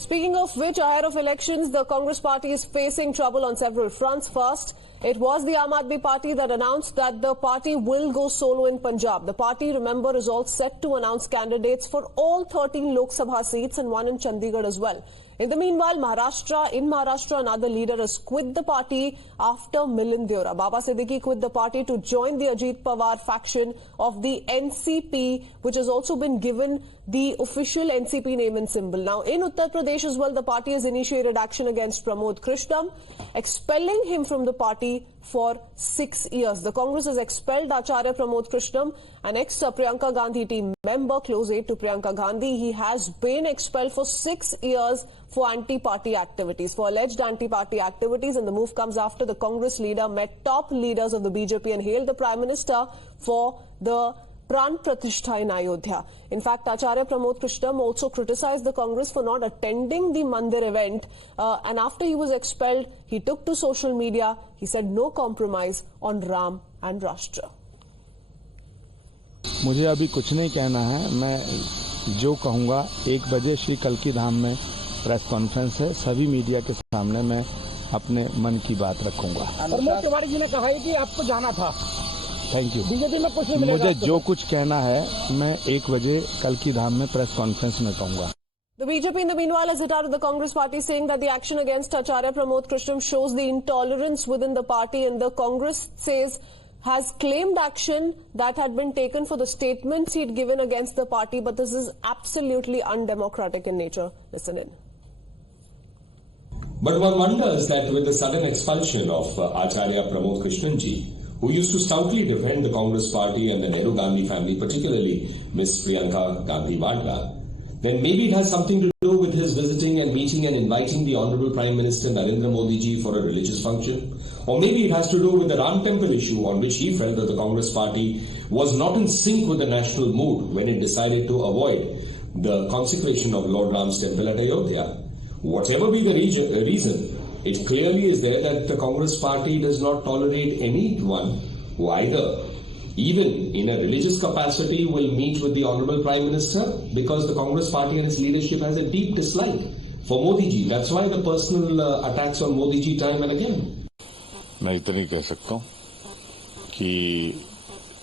Speaking of which, ahead of elections, the Congress party is facing trouble on several fronts. First, it was the Aam Aadmi Party that announced that the party will go solo in Punjab. The party, remember, is all set to announce candidates for all 13 Lok Sabha seats and one in Chandigarh as well. In the meanwhile, in Maharashtra, another leader has quit the party after Milind Deora. Baba Siddiqui quit the party to join the Ajit Pawar faction of the NCP, which has also been given the official NCP name and symbol. Now, in Uttar Pradesh as well, the party has initiated action against Pramod Krishnam, expelling him from the party for 6 years. The Congress has expelled Acharya Pramod Krishnam, an ex-Priyanka Gandhi team member, close aide to Priyanka Gandhi. He has been expelled for 6 years for anti-party activities, for alleged anti-party activities, and the move comes after the Congress leader met top leaders of the BJP and hailed the Prime Minister for the Pran Pratishtha in Ayodhya. In fact, Acharya Pramod Krishnam also criticized the Congress for not attending the Mandir event, and after he was expelled, he took to social media. He said no compromise on Ram and Rashtra. मुझे अभी कुछ नहीं कहना है, मैं जो कहूँगा 1 बजे श्री कल्की धाम में प्रेस कॉन्फ्रेंस है, सभी मीडिया के सामने मैं अपने मन की बात रखूंगा। प्रमोद तिवारी जी ने कहा है कि आपको जाना था। Thank you. बीजेपी में कुछ नहीं मिलेगा। मुझे जो कुछ कहना है मैं 1 बजे कल्की धाम में प्रेस कॉन्फ्रेंस में कहूँगा। The BJP in the meanwhile has hit out of the Congress party, saying that the action against Acharya Pramod Krishnam shows the intolerance within the party, and the Congress has claimed action that had been taken for the statements he'd given against the party, but this is absolutely undemocratic in nature. Listen in. But one wonders that with the sudden expulsion of Acharya Pramod Krishnanji, who used to stoutly defend the Congress party and the Nehru Gandhi family, particularly Miss Priyanka Gandhi Vadla, then maybe it has something to do with his visiting and meeting and inviting the Honorable Prime Minister Narendra Modi ji for a religious function. Or maybe it has to do with the Ram Temple issue, on which he felt that the Congress party was not in sync with the national mood when it decided to avoid the consecration of Lord Ram's temple at Ayodhya. Whatever be the reason, it clearly is there that the Congress party does not tolerate anyone who either, even in a religious capacity, will meet with the Honorable Prime Minister, because the Congress party and its leadership has a deep dislike for Modi ji. That's why the personal attacks on Modi ji time and again. मैं इतना ही कह सकता हूँ कि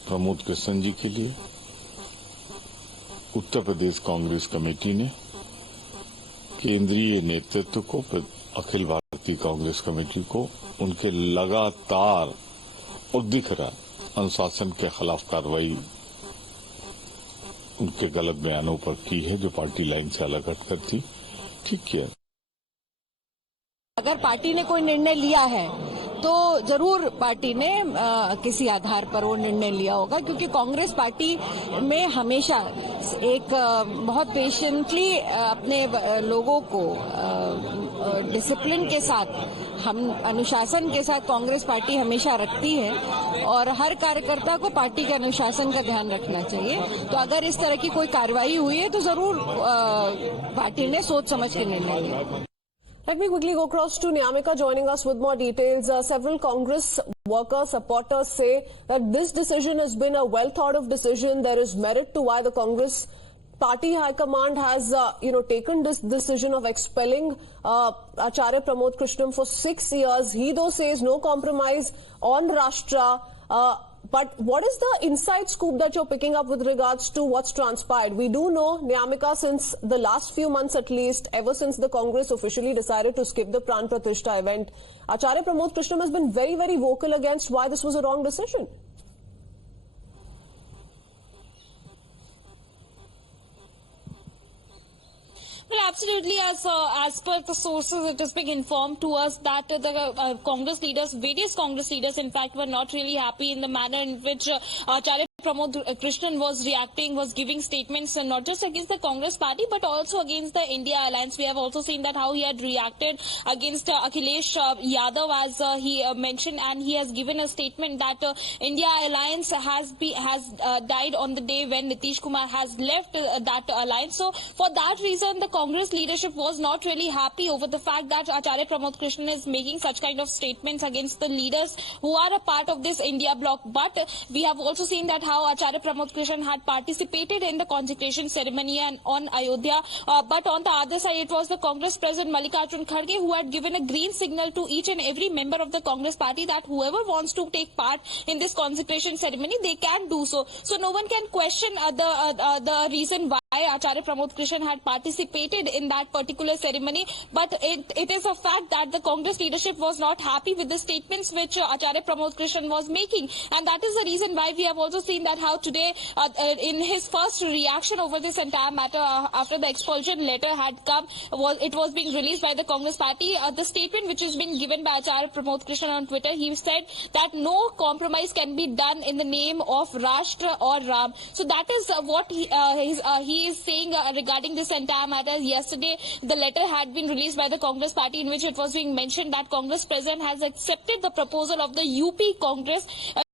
प्रमोद कृष्ण जी के लिए Uttar Pradesh Congress committee ने केंद्रीय नेतृत्व को, अखिल भारतीय कांग्रेस कमेटी को उनके लगातार और दिख रहा अनुशासन के खिलाफ कार्रवाई उनके गलत बयानों पर की है, जो पार्टी लाइन से अलग हट कर थी। ठीक किया। अगर पार्टी ने कोई निर्णय लिया है तो जरूर पार्टी ने किसी आधार पर वो निर्णय लिया होगा, क्योंकि कांग्रेस पार्टी में हमेशा एक बहुत पेशेंटली अपने लोगों को डिसिप्लिन के साथ, हम अनुशासन के साथ कांग्रेस पार्टी हमेशा रखती है, और हर कार्यकर्ता को पार्टी के अनुशासन का ध्यान रखना चाहिए। तो अगर इस तरह की कोई कार्रवाई हुई है तो जरूर पार्टी ने सोच समझ के निर्णय लिया। Let me quickly go across to Nyamika joining us with more details. Several Congress workers, supporters say that this decision has been a well-thought-of decision. There is merit to why the Congress party high command has, taken this decision of expelling Acharya Pramod Krishnam for 6 years. He though says no compromise on Rashtra. But what is the inside scoop that you're picking up with regards to what's transpired? We do know, Nyamika, since the last few months at least, ever since the Congress officially decided to skip the Pran Pratishtha event, Acharya Pramod Krishnam has been very, very vocal against why this was a wrong decision. Well, absolutely. As per the sources, it is being informed to us that the Congress leaders, various Congress leaders, in fact, were not really happy in the manner in which Acharya Pramod Krishnam was reacting, was giving statements, and not just against the Congress party, but also against the India Alliance. We have also seen that how he had reacted against Akhilesh Yadav, as he mentioned, and he has given a statement that India Alliance has died on the day when Nitish Kumar has left that alliance. So, for that reason, the Congress leadership was not really happy over the fact that Acharya Pramod Krishnam is making such kind of statements against the leaders who are a part of this India bloc. But we have also seen that how how Acharya Pramod Krishnan had participated in the consecration ceremony and on Ayodhya. But on the other side, it was the Congress President Mallikarjun Kharge who had given a green signal to each and every member of the Congress party that whoever wants to take part in this consecration ceremony, they can do so. So no one can question the reason why Acharya Pramod Krishnan had participated in that particular ceremony. But it is a fact that the Congress leadership was not happy with the statements which Acharya Pramod Krishnan was making. And that is the reason why we have also seen that how today, in his first reaction over this entire matter, after the expulsion letter had come, it was being released by the Congress party. The statement which has been given by Acharya Pramod Krishnan on Twitter, he said that no compromise can be done in the name of Rashtra or Ram. So that is what he is saying regarding this entire matter. Yesterday, the letter had been released by the Congress party in which it was being mentioned that Congress president has accepted the proposal of the UP Congress